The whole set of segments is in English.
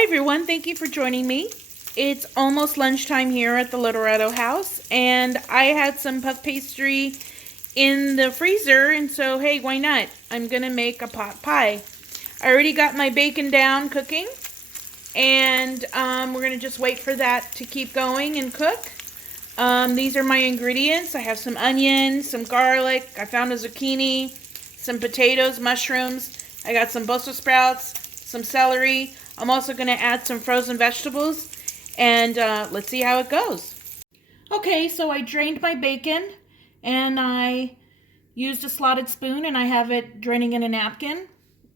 Hi everyone, thank you for joining me. It's almost lunchtime here at the Laredo house, and I had some puff pastry in the freezer, and so hey, why not? I'm gonna make a pot pie. I already got my bacon down cooking, and we're gonna just wait for that to keep going and cook. These are my ingredients. I have some onions, some garlic, I found a zucchini, some potatoes, mushrooms, I got some Brussels sprouts, some celery. I'm also going to add some frozen vegetables, and let's see how it goes. Okay, so I drained my bacon, and I used a slotted spoon, and I have it draining in a napkin.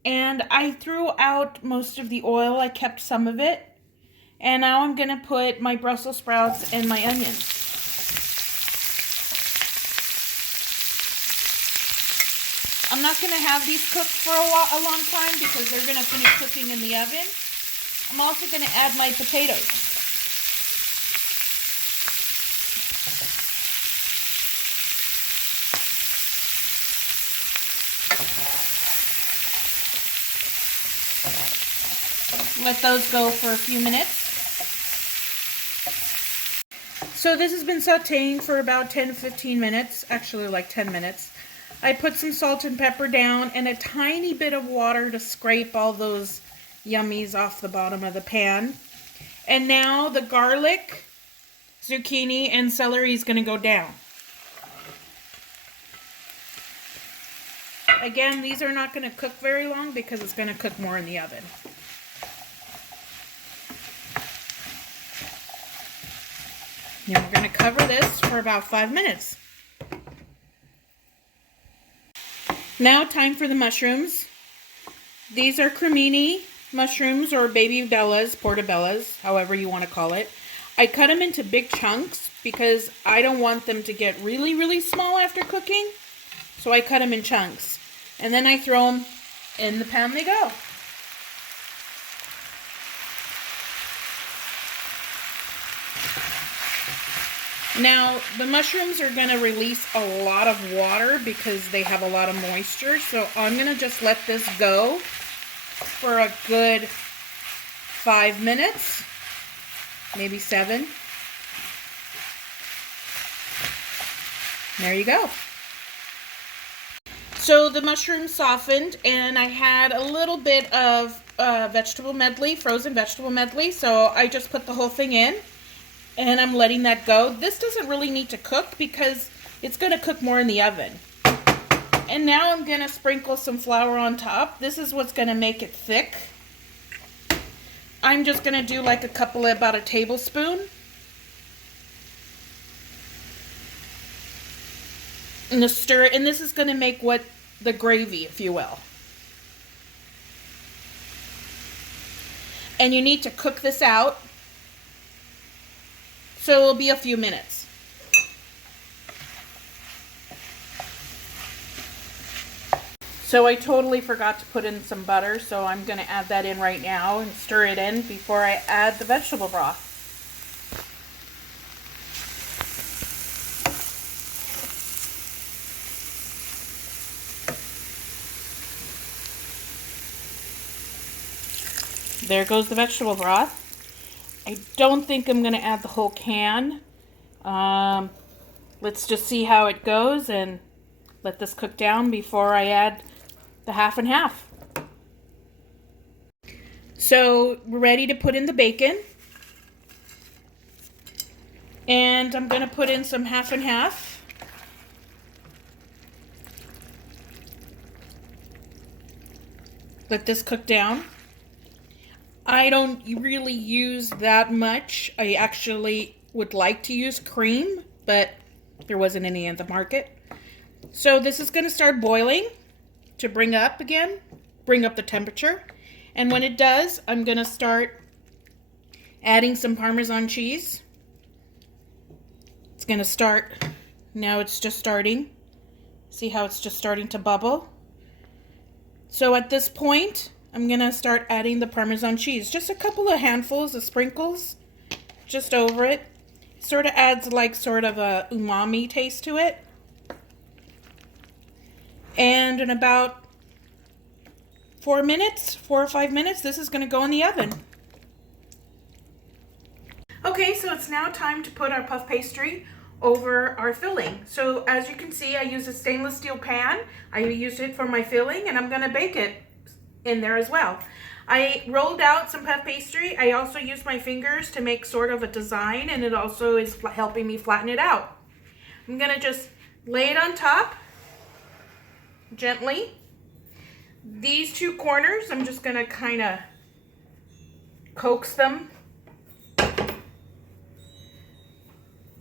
And I threw out most of the oil. I kept some of it. And now I'm going to put my Brussels sprouts and my onions. I'm not going to have these cooked for a long time because they're going to finish cooking in the oven. I'm also going to add my potatoes. Let those go for a few minutes. So this has been sauteing for about 10-15 minutes, actually like 10 minutes. I put some salt and pepper down and a tiny bit of water to scrape all those yummies off the bottom of the pan. And now the garlic, zucchini, and celery is going to go down. Again, these are not going to cook very long because it's going to cook more in the oven. Now we're going to cover this for about 5 minutes. Now time for the mushrooms. These are cremini mushrooms, or baby bellas, portobellas, however you want to call it. I cut them into big chunks because I don't want them to get really small after cooking. So I cut them in chunks. And then I throw them in the pan they go. Now, the mushrooms are going to release a lot of water because they have a lot of moisture. So I'm going to just let this go for a good 5 minutes, maybe 7. There you go. So the mushrooms softened, and I had a little bit of vegetable medley, frozen vegetable medley. So I just put the whole thing in. And I'm letting that go. This doesn't really need to cook because it's going to cook more in the oven. And now I'm going to sprinkle some flour on top. This is what's going to make it thick. I'm just going to do like about a tablespoon. And just stir it. And this is going to make the gravy, if you will. And you need to cook this out. So it'll be a few minutes. So I totally forgot to put in some butter, so I'm going to add that in right now and stir it in before I add the vegetable broth. There goes the vegetable broth. I don't think I'm going to add the whole can. Let's just see how it goes and let this cook down before I add the half and half. So we're ready to put in the bacon. And I'm going to put in some half and half. Let this cook down. I don't really use that much. I actually would like to use cream, but there wasn't any in the market. So this is going to start boiling to bring up the temperature. And when it does, I'm going to start adding some Parmesan cheese. It's going to start, now it's just starting. See how it's just starting to bubble? So at this point, I'm going to start adding the Parmesan cheese. Just a couple of handfuls of sprinkles just over it. Sort of adds like sort of a umami taste to it. And in about 4 or 5 minutes, this is going to go in the oven. Okay, so it's now time to put our puff pastry over our filling. So as you can see, I use a stainless steel pan. I used it for my filling, and I'm gonna bake it in there as well. I rolled out some puff pastry. I also used my fingers to make sort of a design, and it also is helping me flatten it out. I'm gonna just lay it on top gently. These two corners, I'm just gonna kind of coax them.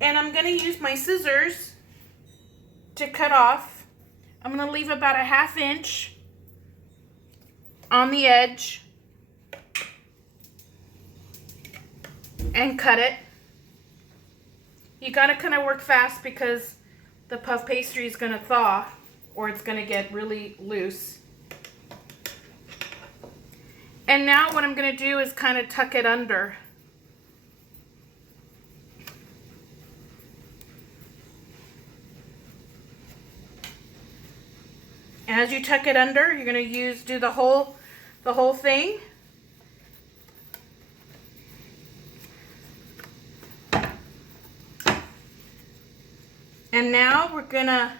And I'm gonna use my scissors to cut off. I'm gonna leave about a 1/2 inch on the edge and cut it. You gotta kind of work fast because the puff pastry is gonna thaw or it's gonna get really loose. And now what I'm gonna do is kind of tuck it under. As you tuck it under, you're gonna do the whole thing. And now we're gonna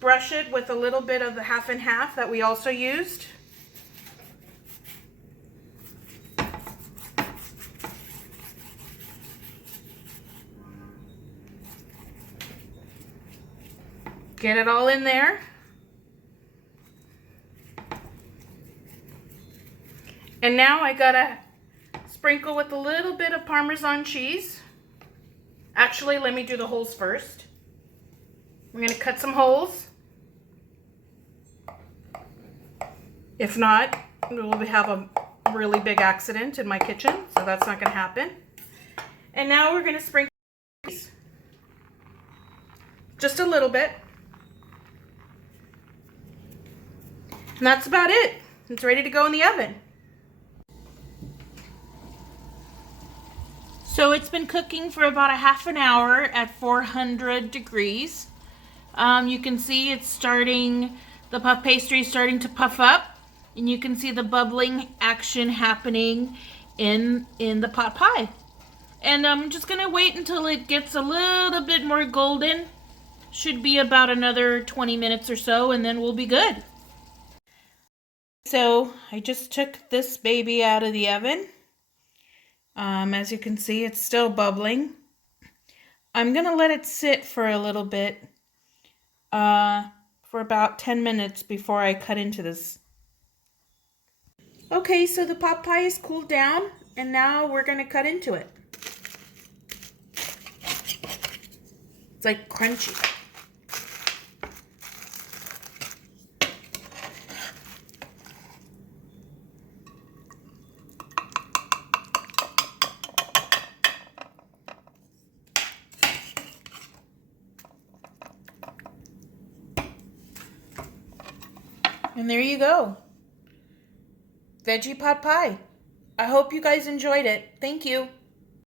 brush it with a little bit of the 1/2 and 1/2 that we also used. Get it all in there. And now I gotta sprinkle with a little bit of Parmesan cheese. Actually, let me do the holes first. I'm gonna cut some holes. If not, we'll have a really big accident in my kitchen, so that's not gonna happen. And now we're gonna sprinkle cheese. Just a little bit. And that's about it. It's ready to go in the oven. So it's been cooking for about a 1/2 an hour at 400 degrees. You can see it's starting, the puff pastry is starting to puff up, and you can see the bubbling action happening in the pot pie. And I'm just gonna wait until it gets a little bit more golden. Should be about another 20 minutes or so, and then we'll be good. So I just took this baby out of the oven. As you can see, it's still bubbling. I'm gonna let it sit for a little bit, for about 10 minutes before I cut into this. Okay, so the pot pie is cooled down, and now we're gonna cut into it. It's like crunchy. And there you go. Veggie pot pie. I hope you guys enjoyed it. Thank you.